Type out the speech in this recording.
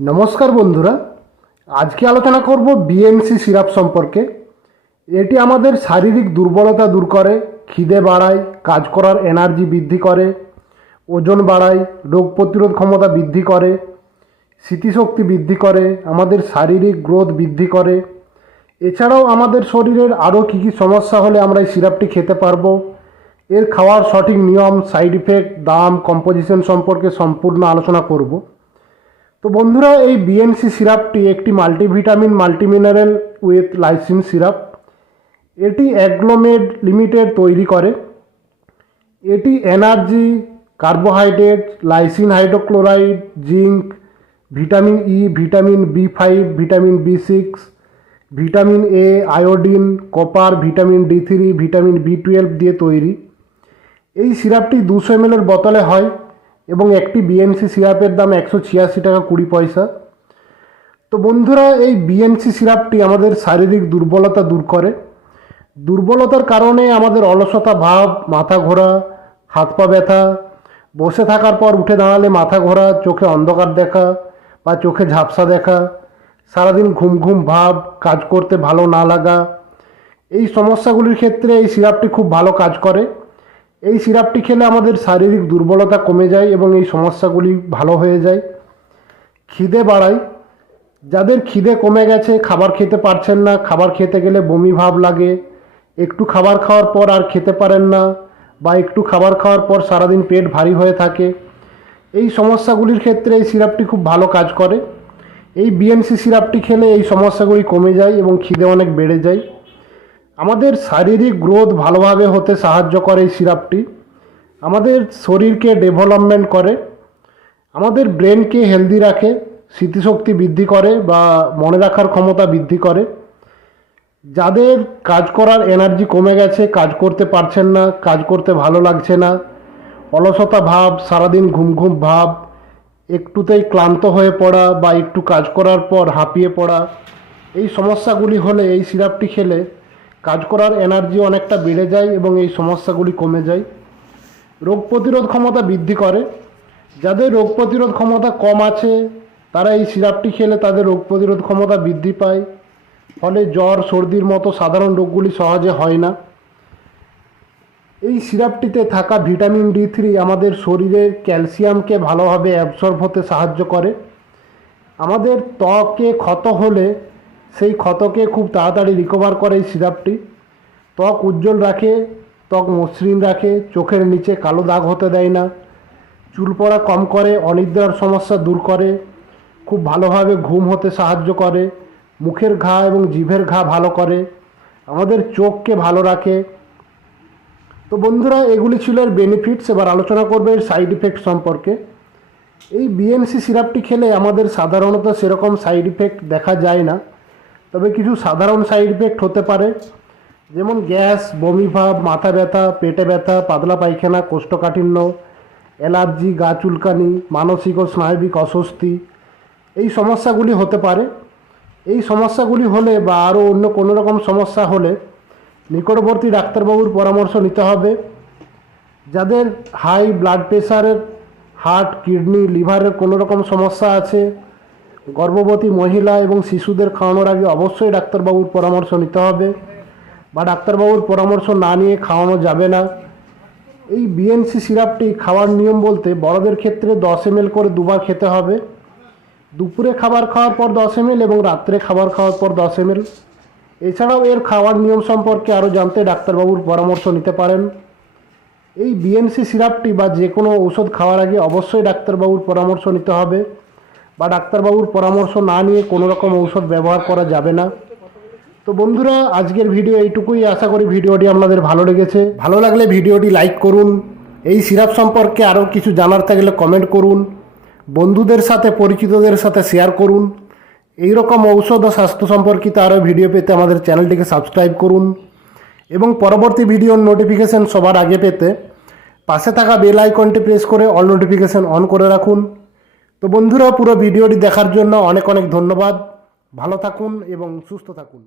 নমস্কার বন্ধুরা, আজকে আলোচনা করব বিএমসি সিরাপ সম্পর্কে। এটি আমাদের শারীরিক দুর্বলতা দূর করে, খিদে বাড়ায়, কাজ করার এনার্জি বৃদ্ধি করে, ওজন বাড়ায়, রোগ প্রতিরোধ ক্ষমতা বৃদ্ধি করে, স্মৃতিশক্তি বৃদ্ধি করে, আমাদের শারীরিক গ্রোথ বৃদ্ধি করে। এছাড়াও আমাদের শরীরের আরও কী কী সমস্যা হলে আমরা এই সিরাপটি খেতে পারব, এর খাওয়ার সঠিক নিয়ম সাইড ইফেক্ট দাম কম্পোজিশন সম্পর্কে সম্পূর্ণ আলোচনা করব। তো বন্ধুরা, এই বিএনসি সিরাপটি একটি multivitamin multimineral with lysine syrup. এটি অ্যাগ্লোমেড লিমিটেড তৈরি করে। এটি energy carbohydrate lysine hydrochloride zinc vitamin E vitamin B five vitamin B six vitamin A iodine copper vitamin D three vitamin B twelve দিয়ে তৈরি। এই সিরাপটি দুশো এমএলের বোতলে হয়। এবং একটি বিএনসি সিরাপের দাম একশো ছিয়াশি টাকা কুড়ি পয়সা। তো বন্ধুরা, এই বিএনসি সিরাপটি আমাদের শারীরিক দুর্বলতা দূর করে। দুর্বলতার কারণে আমাদের অলসতা, ভাব, মাথা ঘোরা, হাত পা ব্যথা, বসে থাকার পর উঠে দাঁড়ালে মাথা ঘোরা, চোখে অন্ধকার দেখা বা চোখে ঝাপসা দেখা, সারাদিন ঘুম ঘুম ভাব, কাজ করতে ভালো না লাগা, এই সমস্যাগুলির ক্ষেত্রে এই সিরাপটি খুব ভালো কাজ করে। এই সিরাপটি খেলে আমাদের শারীরিক দুর্বলতা কমে যায় এবং এই সমস্যাগুলি ভালো হয়ে যায়। খিদে বাড়ায়। যাদের খিদে কমে গেছে, খাবার খেতে পারছেন না, খাবার খেতে গেলে বমি ভাব লাগে। একটু খাবার খাওয়ার পর আর খেতে পারেন না বা একটু খাবার খাওয়ার পর সারাদিন পেট ভারী হয়ে থাকে। এই সমস্যাগুলির ক্ষেত্রে এই সিরাপটি খুব ভালো কাজ করে। এই বিএনসি সিরাপটি খেলে এই সমস্যাগুলি কমে যায় এবং খিদে অনেক বেড়ে যায়। আমাদের শারীরিক গ্রোথ ভালোভাবে হতে সাহায্য করে এই সিরাপটি। আমাদের শরীরকে ডেভেলপমেন্ট করে। আমাদের ব্রেনকে হেলদি রাখে, স্মৃতিশক্তি বৃদ্ধি করে বা মনে রাখার ক্ষমতা বৃদ্ধি করে। যাদের কাজ করার এনার্জি কমে গেছে, কাজ করতে পারছেন না, কাজ করতে ভালো লাগছে না, অলসতা ভাব, সারাদিন ঘুম ঘুম ভাব, একটুতেই ক্লান্ত হয়ে পড়া বা একটু কাজ করার পর হাঁপিয়ে পড়া, এই সমস্যাগুলি হলে এই সিরাপটি খেলে কাজ করার এনার্জি অনেকটা বেড়ে যায় এবং এই সমস্যাগুলি কমে যায়। রোগ প্রতিরোধ ক্ষমতা বৃদ্ধি করে। যাদের রোগ প্রতিরোধ ক্ষমতা কম আছে, তারা এই সিরাপটি খেলে তাদের রোগ প্রতিরোধ ক্ষমতা বৃদ্ধি পায়। ফলে জ্বর, সর্দির মতো সাধারণ রোগগুলি সহজে হয় না। এই সিরাপটিতে থাকা ভিটামিন ডি থ্রি আমাদের শরীরের ক্যালসিয়ামকে ভালোভাবে অ্যাবসর্ব হতে সাহায্য করে। আমাদের ত্বকে ক্ষত হলে সেই ক্ষতকে খুব তাড়াতাড়ি রিকভার করে এই সিরাপটি। ত্বক উজ্জ্বল রাখে, ত্বক মসৃণ রাখে, চোখের নিচে কালো দাগ হতে দেয় না। চুল পড়া কম করে, অনিদ্রার সমস্যা দূর করে। খুব ভালোভাবে ঘুম হতে সাহায্য করে, মুখের ঘা এবং জিভের ঘা ভালো করে। আমাদের চোখকে ভালো রাখে। তো বন্ধুরা, এগুলি ছিল এর বেনিফিটস এবার আলোচনা করবে এর সাইড ইফেক্ট সম্পর্কে। এই বিএনসি সিরাপটি খেলে আমাদের সাধারণত সেরকম সাইড ইফেক্ট দেখা যায় না। তবে কিছু সাধারণ সাইড ইফেক্ট হতে পারে, যেমন গ্যাস, বমি ভাব, মাথা ব্যথা, পেটে ব্যথা, পাতলা পায়খানা, কোষ্ঠকাঠিন্য, অ্যালার্জি, গা চুলকানি, মানসিক ও স্নায়বিক অস্বস্তি। এই সমস্যাগুলি হতে পারে। এই সমস্যাগুলি হলে বা আরও অন্য কোনো রকম সমস্যা হলে নিকটবর্তী ডাক্তারবাবুর পরামর্শ নিতে হবে। যাদের হাই ব্লাড প্রেশারের হার্ট কিডনি লিভারের কোনো রকম সমস্যা আছে গর্ভবতী মহিলা এবং শিশুদের খাওয়ানোর আগে অবশ্যই ডাক্তারবাবুর পরামর্শ নিতে হবে বা ডাক্তারবাবুর পরামর্শ না নিয়ে খাওয়ানো যাবে না। এই বিএনসি সিরাপটি খাওয়ার নিয়ম বলতে বড়দের ক্ষেত্রে দশ এম করে দুবার খেতে হবে। দুপুরে খাবার খাওয়ার পর দশ এম এবং রাত্রে খাবার খাওয়ার পর দশ এম এছাড়াও এর খাওয়ার নিয়ম সম্পর্কে আরও জানতে ডাক্তারবাবুর পরামর্শ নিতে পারেন। এই বিএনসি সিরাপটি বা যে কোনো ঔষধ খাওয়ার আগে অবশ্যই ডাক্তারবাবুর পরামর্শ নিতে হবে। বা ডাক্তারবাবুর পরামর্শ না নিয়ে কোনো রকম ঔষধ ব্যবহার করা যাবে না। তো বন্ধুরা, আজকের ভিডিও এইটুকুই। আশা করি ভিডিওটি আপনাদের ভালো লেগেছে। ভালো লাগলে ভিডিওটি লাইক করুন। এই সিরাপ সম্পর্কে আরও কিছু জানার থাকলে কমেন্ট করুন। বন্ধুদের সাথে, পরিচিতদের সাথে শেয়ার করুন। এই রকম ঔষধ ও স্বাস্থ্য সম্পর্কিত আরও ভিডিও পেতে আমাদের চ্যানেলটিকে সাবস্ক্রাইব করুন। এবং পরবর্তী ভিডিওর নোটিফিকেশন সবার আগে পেতে পাশে থাকা বেল আইকনটি প্রেস করে অল নোটিফিকেশন অন করে রাখুন। তো বন্ধুরা পুরো ভিডিওটি দেখার জন্য অনেক অনেক ধন্যবাদ। ভালো থাকুন এবং সুস্থ থাকুন।